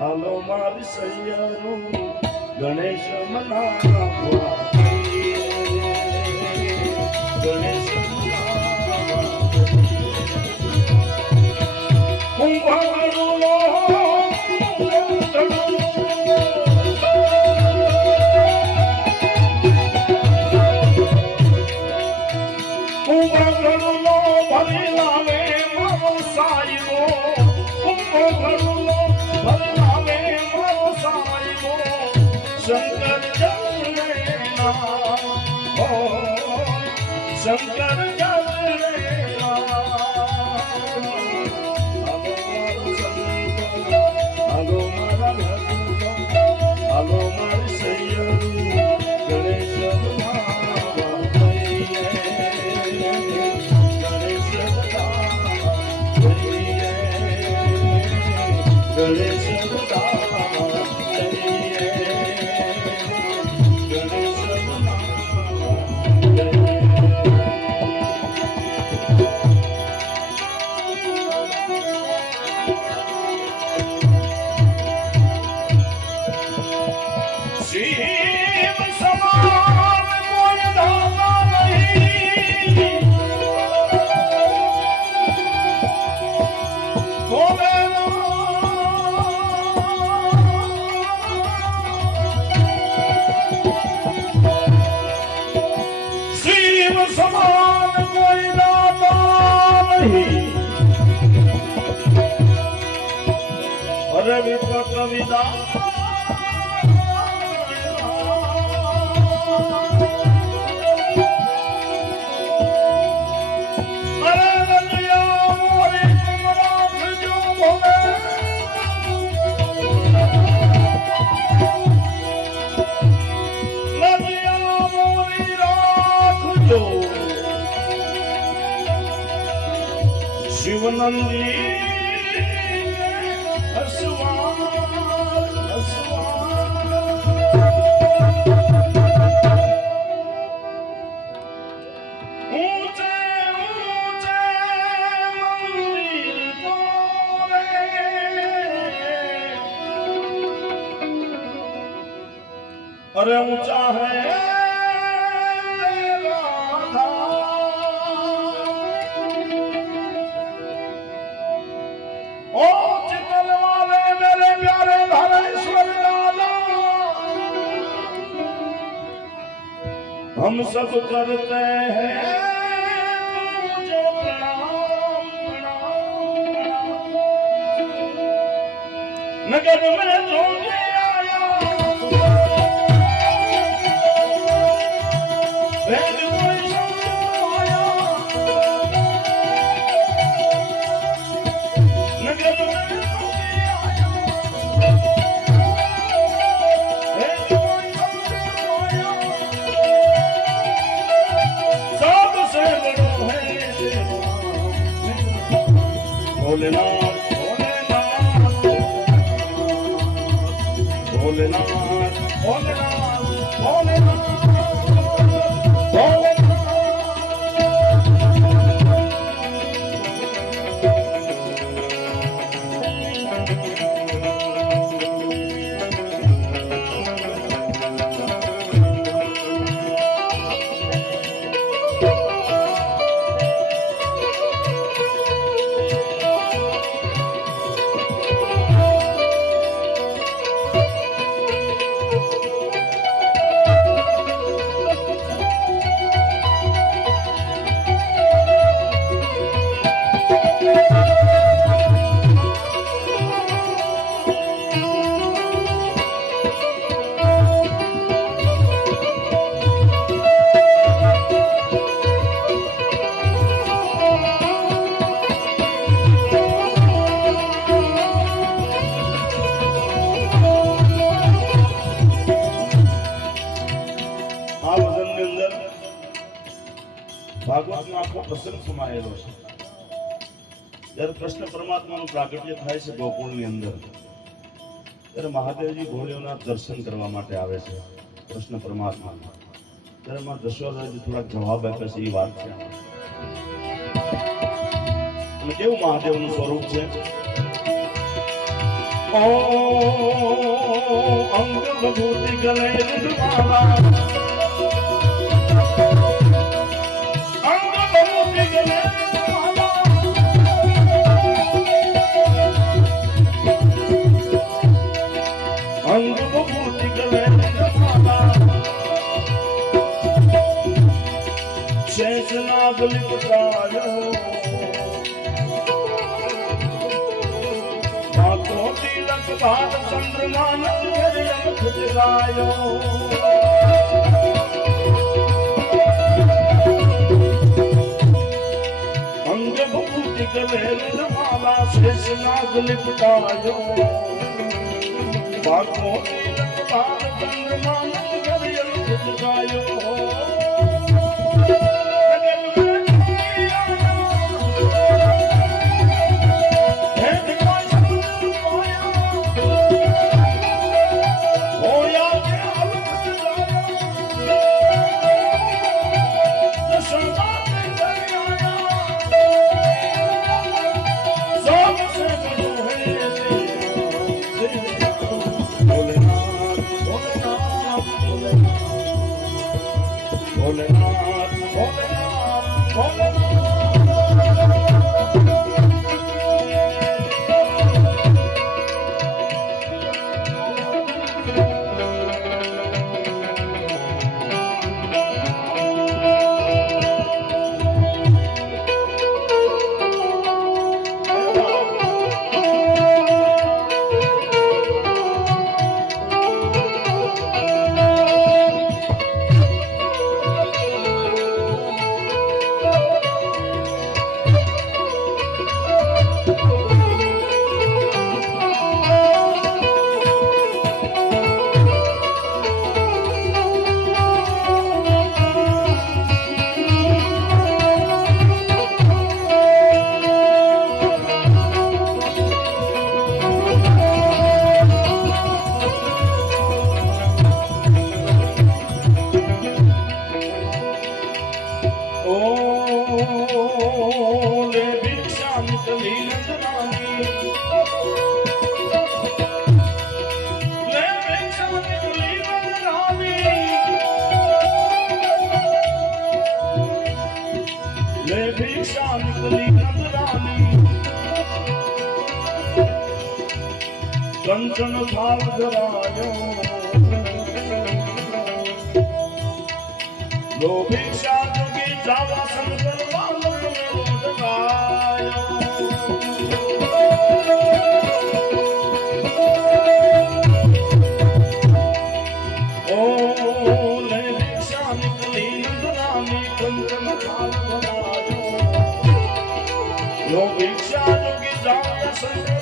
હાલો મારી સૈયારું ગણેશ મનાવવા ગણેશ શંકર શંકર હાલો મારા ભક્તો હાલો મારી સૈયરું ગણેશ ગણેશ અરે વિપત વિદા અરે રજિયા મોરી રાખજો ભલે રજિયા મોરી રાખજો શિવનંદી अरे ऊंचा है ओ चितल वाले मेरे प्यारे धनेश्वर लाला हम सब करते हैं तुझे प्रणाम प्रणाम नगर में जोगी भोलेनाथ भोलेनाथ भोलेनाथ भोलेनाथ ભાગવતનો આખો પ્રસંગ સમાયેલો છે. જ્યારે કૃષ્ણ પરમાત્માનું પ્રાગટ્ય થાય છે ગોકુળની અંદર, ત્યારે મહાદેવજી ભોળિયોના દર્શન કરવા માટે આવે છે કૃષ્ણ પરમાત્મા. ત્યારે માં દશરથજી થોડાક જવાબ આપે છે, એ વાત છે. અને કેવું મહાદેવનું સ્વરૂપ છે. ઓ અંગ વિભૂતિ ગલે માલા અંગ વિભૂતિ ગલે માલા અંગ વિભૂતિ ગલે માલા શેષનાગ લિપટાયો તિલક ભાત ચંદ્રમા નંદન ખુદ ગાયો અંગ ભૂતિ ગલે માલા શેષ નાગ લિપટાયો ભાગો તિલક ભાત ચંદ્રમા નંદન ખુદ ગાયો કંચન થાળ ધરાયો લો ભિક્ષા જોગી જાવા શંકર વાલો ઓ લે ભિક્ષા નીકળી નંદરાની કંચન થાળ ધરાયો લો ભિક્ષા જોગી જાવા શંકર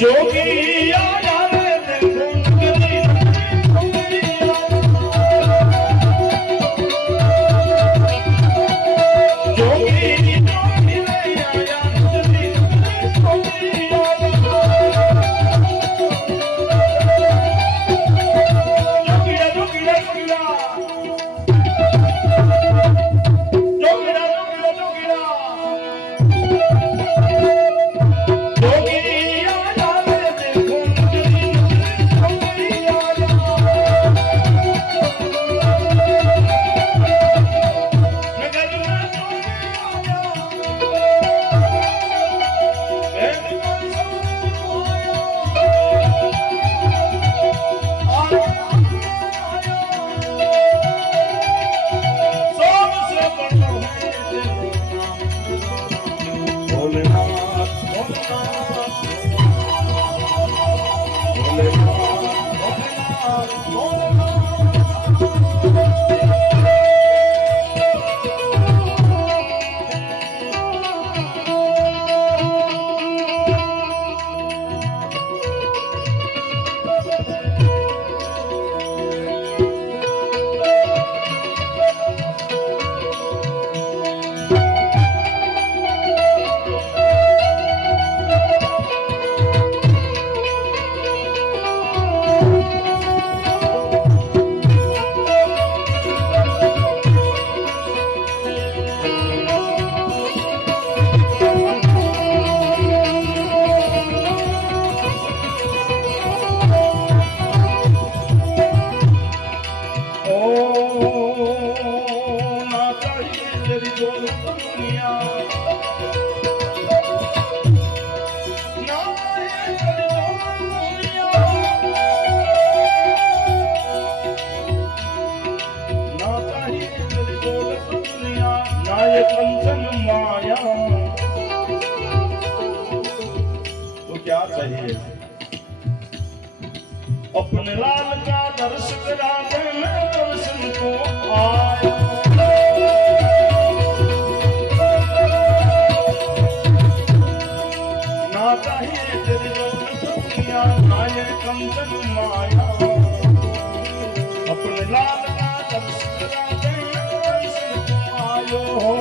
जोगी आया रे देखो नगरी जोगी जोगी रे आया नगरी जोगी क्या चाहिए? अपने लाल का दर्श करा दे, मैं दर्शन को आया। ना चाहिए तेरी दौलत दुनिया, ना ये कंचन माया। अपने लाल का दर्श करा दे, मैं दर्शन को आयो हो।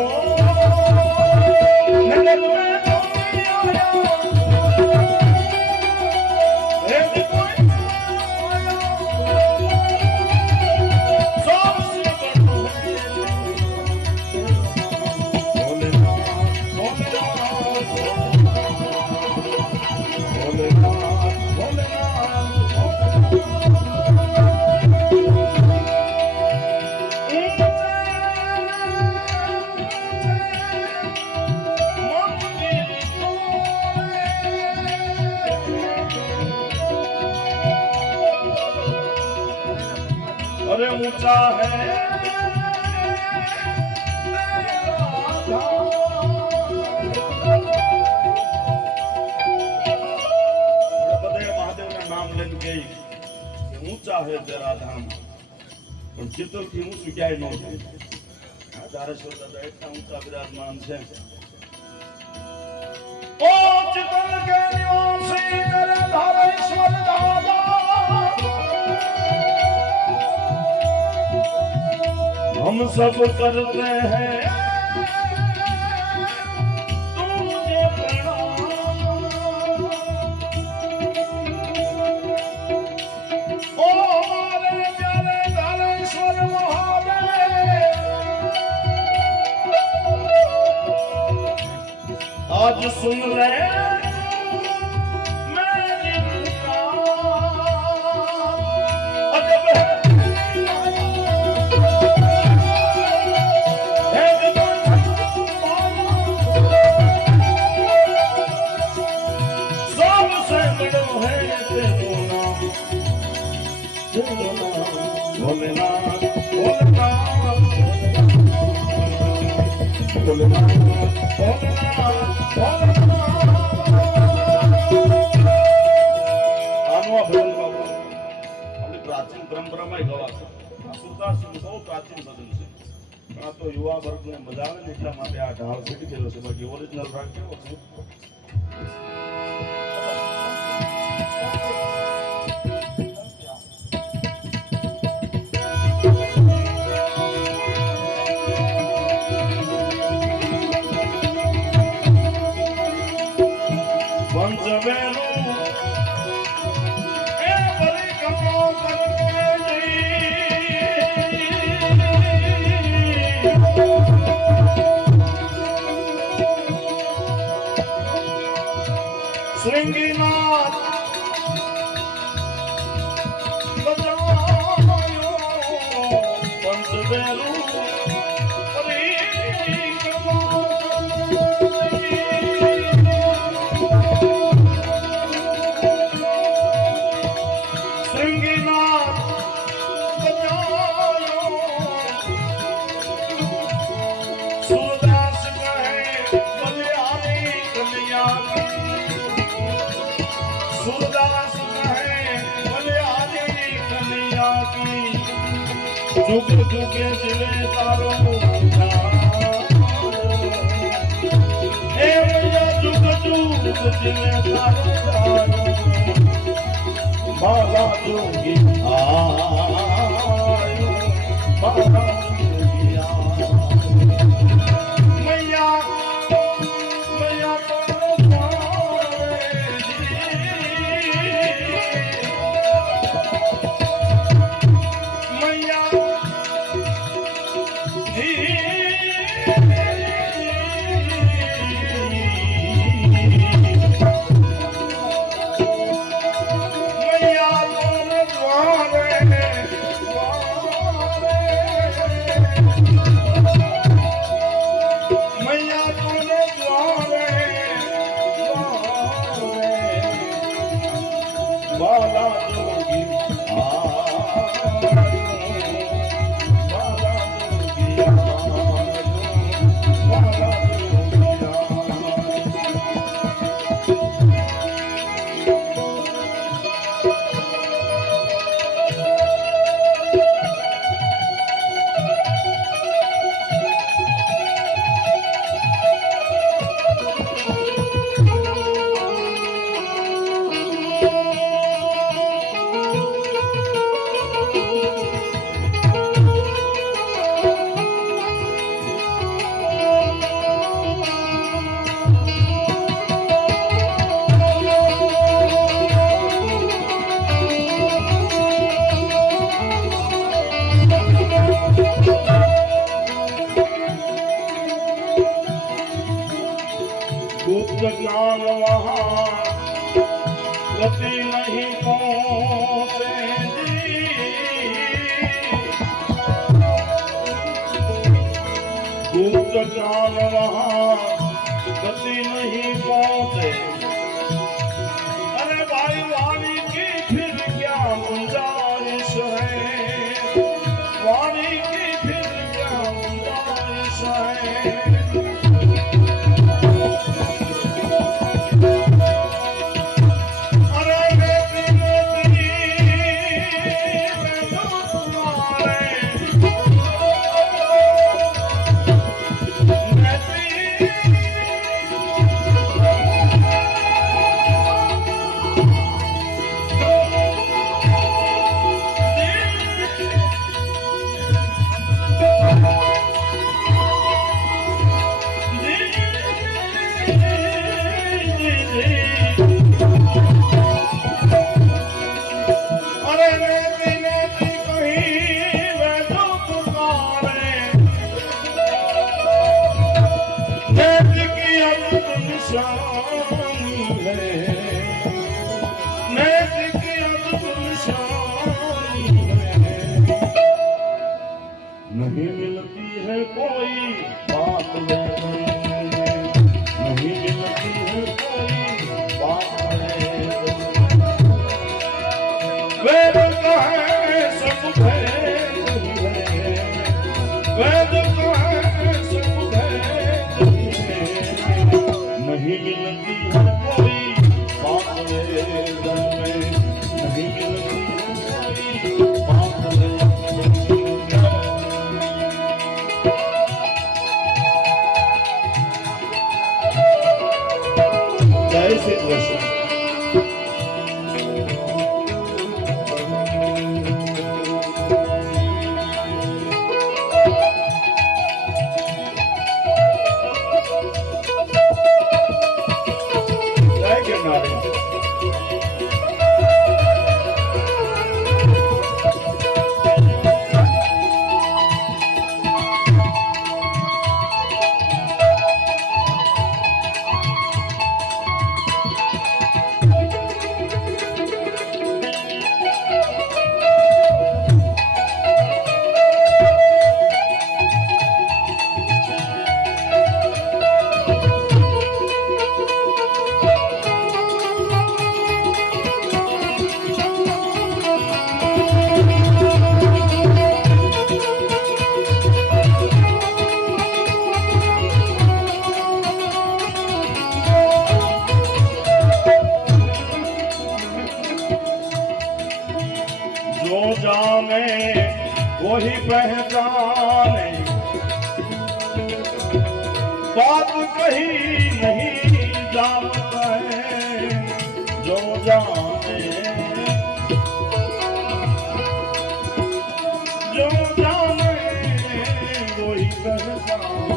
नगर में तो नहीं आया, एक कोई आया, सबसे बड़ा है भोलेनाथ, भोलेनाथ, भोलेनाथ, भोलेनाथ। अरे ऊंचा है महादेव ना नाम लेने गई, ऊंचा है तेरा धाम, પણ ચિત્તલથી ઊંચું ક્યાંય ન થાય। આ ધારેશ્વર દાદા એટલા ઊંચા વિરાજમાન છે। ઓ ચિત્તલ કે નિવાસી મેરે ધારેશ્વર દાદા, हम सब करते हैं तुझे प्रणाम। ओ हमारे प्यारे धारेश्वर महादेव, आज सुन रहे मेरी पुकार। अजब है भोलेनाथ, भोलेनाथ, भोलेनाथ, આનું આ ભજન આપણી પ્રાચીન પરંપરામાં ગવાશે। આ સુરદાસનું બહુ પ્રાચીન ભજન છે, પણ આ તો યુવા વર્ગને મજા આવે ને એટલા માટે આ ઢાળ ફીટી ગયેલો છે, બાકી ઓરિજિનલ રાગ કેવો છે? श्रृंगीनाथ बजायो पंचबेरू परिक्रमा। श्रृंगीनाथ बजायो सूरदास कहे बलिहारी कन्हैया की। सूरदास कहे बलिहारी कन्हैया की। जुग जुगे जिले तारो जुग जुग जिले तारो बाबा जोगी आयो, बाबा जोगी आयो। मैया मैया तो मैया गति नहीं पहुंचे गुप्त ज्ञान वहां गति नहीं पहुंचे। अरे भाई वाणी की फिर क्या गुंजाइश है, वाणी की फिर क्या गुंजाइश है। नहीं मिलती है कोई बात नहीं मिलती है कोई बात वेद कहे सब भेद है, वेद कहे सब भेद है। नहीं मिलती है कोई बात वेद में, नहीं मिलती है कोई बात वेद। जय श्री कृष्ण। जय गिरनारी। जो जाने वही पहचाने, बात कही नहीं जानता है। जो जाने वही पहचाने,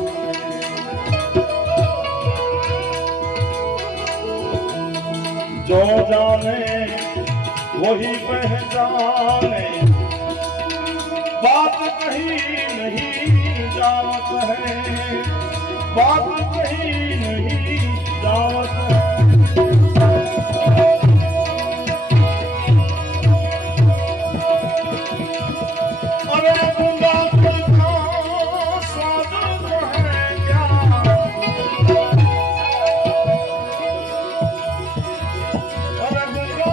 जो जाने वही पहचाने, बात कही नहीं जावत है, बात कही नहीं जावत है। अरे गंगा का स्वाद है क्या, अरे गंगा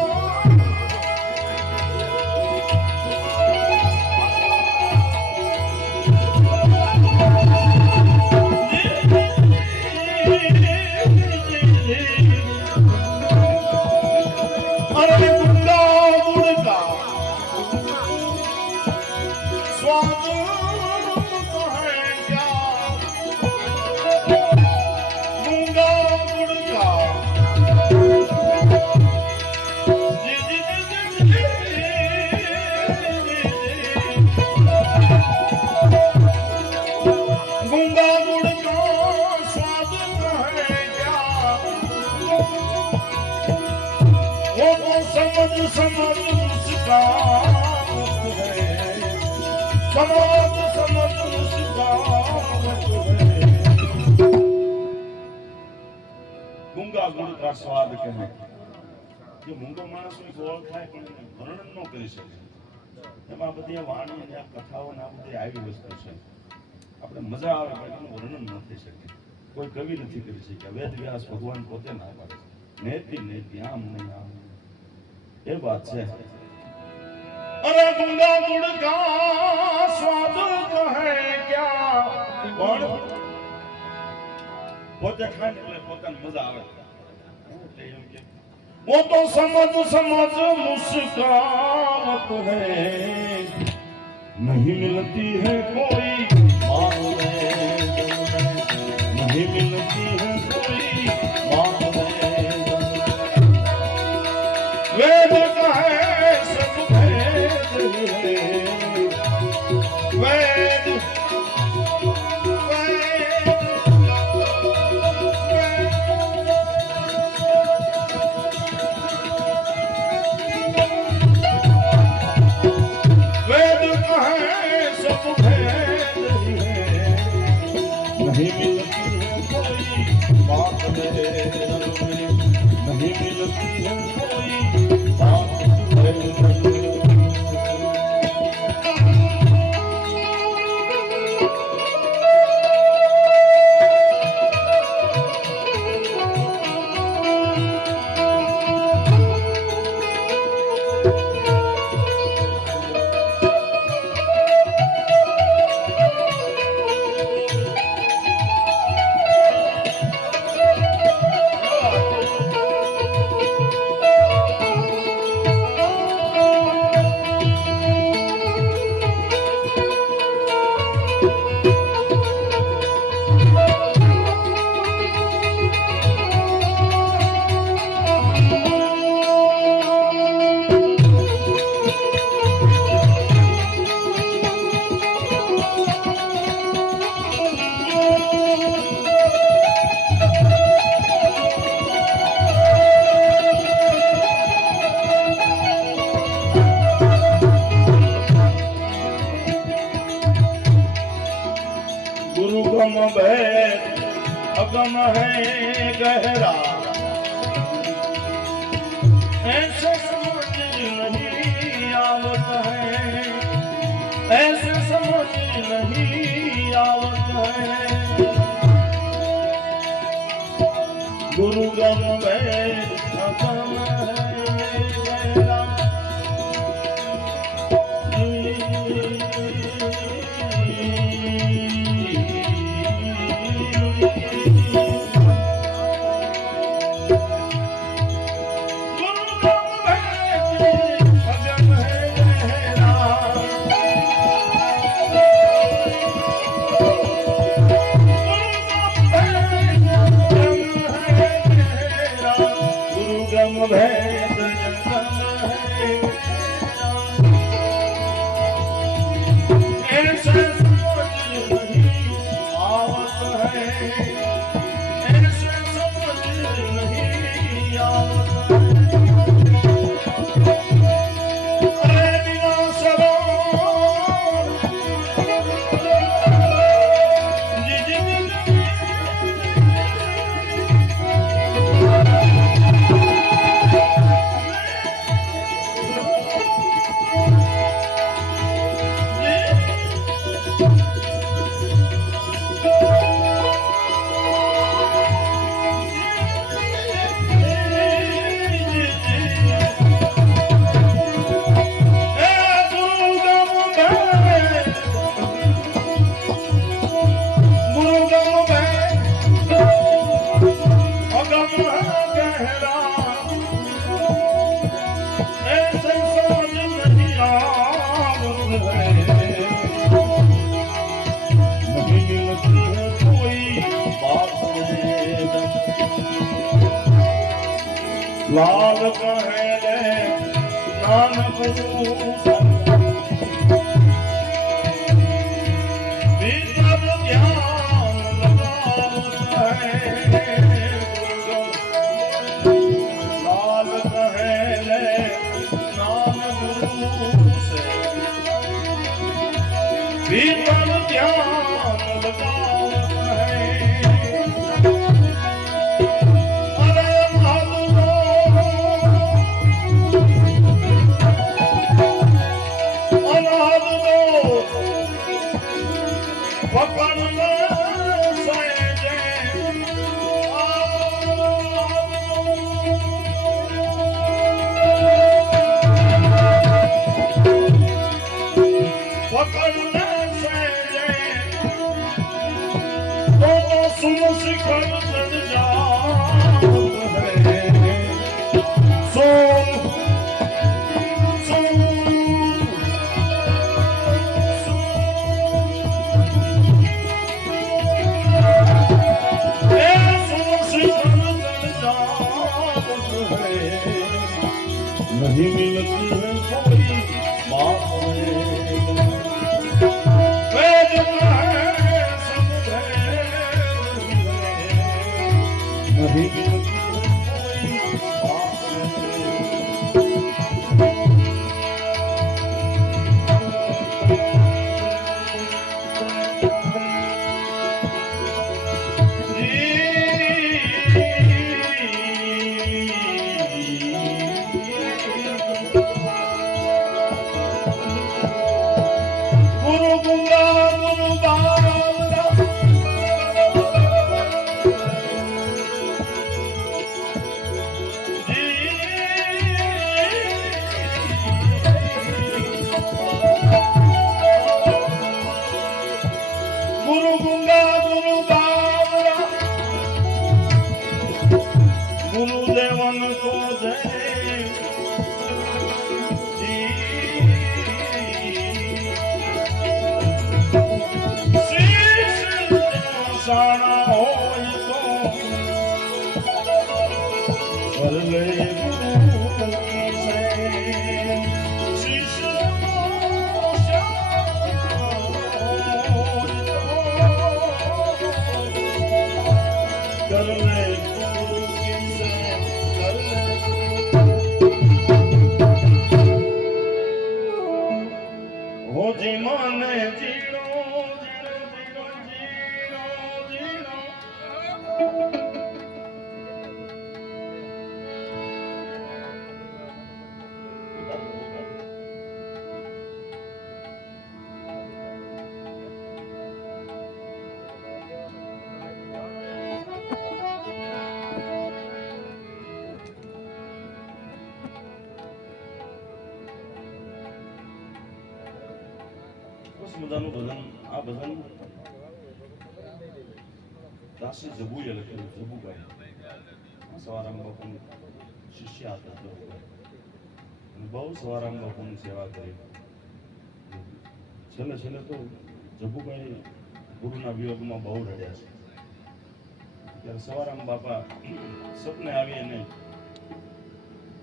समझ उसका है, समझ उसका है। મૂંગા ગુણ કા સ્વાદ કહે જે મૂંગો માણસ ની ગોળ ખાય પણ વર્ણન ન કરી શકે એમાં બધી વાણી અને આ કથાઓ ને આ બધી આવી વસ્તુ છે આપણે મજા આવે પણ એનું વર્ણન ન થઈ શકે કોઈ કવિ નથી કરી શક્યા વેદ વ્યાસ ભગવાન પોતે ના પાડે નેતિ નેતિ આમ નહીં આમ એ વાત છે અરે ગુંગા ગુણ કા સ્વાદ કહે ક્યા કોણ પોતે ખાય એટલે પોતાને મજા આવે એટલે એમ કે वो तो समझ समझ मुस्कान है नहीं मिलती है कोई बात नहीं मिलती है कोई बात वेद कहे सब भेद वेद नहीं मिलती है कोई बात नहीं मिलती है कोई बात अगम है गहरा ऐसे समझ नहीं आवत है ऐसे समझ नहीं आवत है गुरु गम में अगम है गहरा लाल कहे नानक भीतर ध्यान लगावत है लाल कहे नानक गुरु से भीतर ध्यान लगावत है अरे नहीं मिलती है कोई बात वेद है सब नहीं मिलती है गुरुदेवन को जय शीश साना हो तो कर ले गुरु की जय शीश कर ले जीवाने जीनो जीनो जीनो जीनो મજાનું ભજન આ ભજન દાસી જબુએ લખેલું જબુભાઈ સવારામ બાપુનું શિષ્ય હતા જબુભાઈ બહુ સવારામ બાપુની સેવા કરી છેલ્લે છેલ્લે તો જબુભાઈ ગુરુના વિયોગમાં બહુ રડ્યા છે ત્યારે સવારામ બાપા સપને આવી અને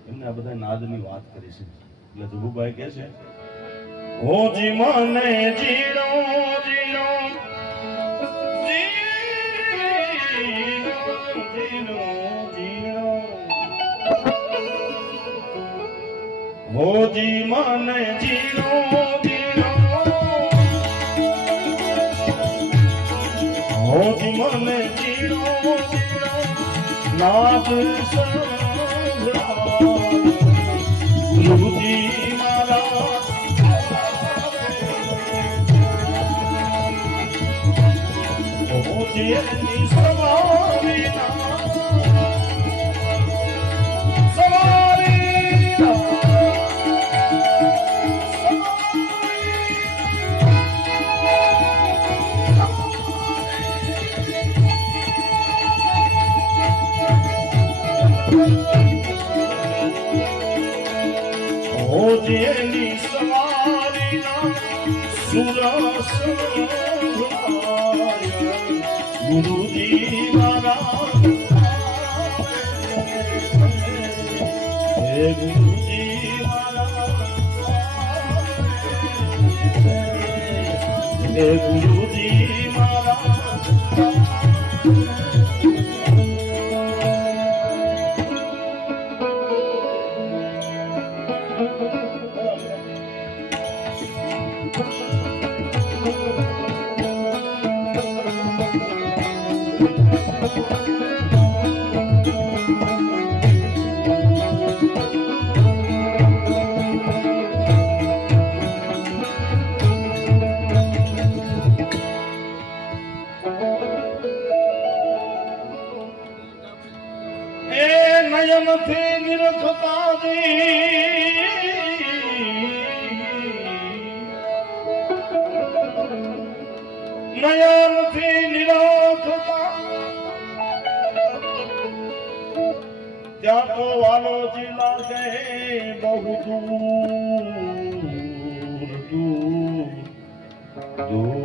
એમને આ બધા નાદની વાત કરી છે એટલે જબુભાઈ કહે છે हो जी माने जीनो जीनो जीनो जीनो हो जी माने जीनो जीनो हो जी माने जीनो जीनो नाथ संभला गुरुजी જેની સવારીના સવારીના ઓ જેની સવારીના સુરસ गुरुजी मारा हे गुरुजी मारा हे गुरुजी मारा નયનથી નિરખતા નયનથી નિરખતા ત્યાં તો વાલોજી લાગે બહુ દૂર દૂર દૂર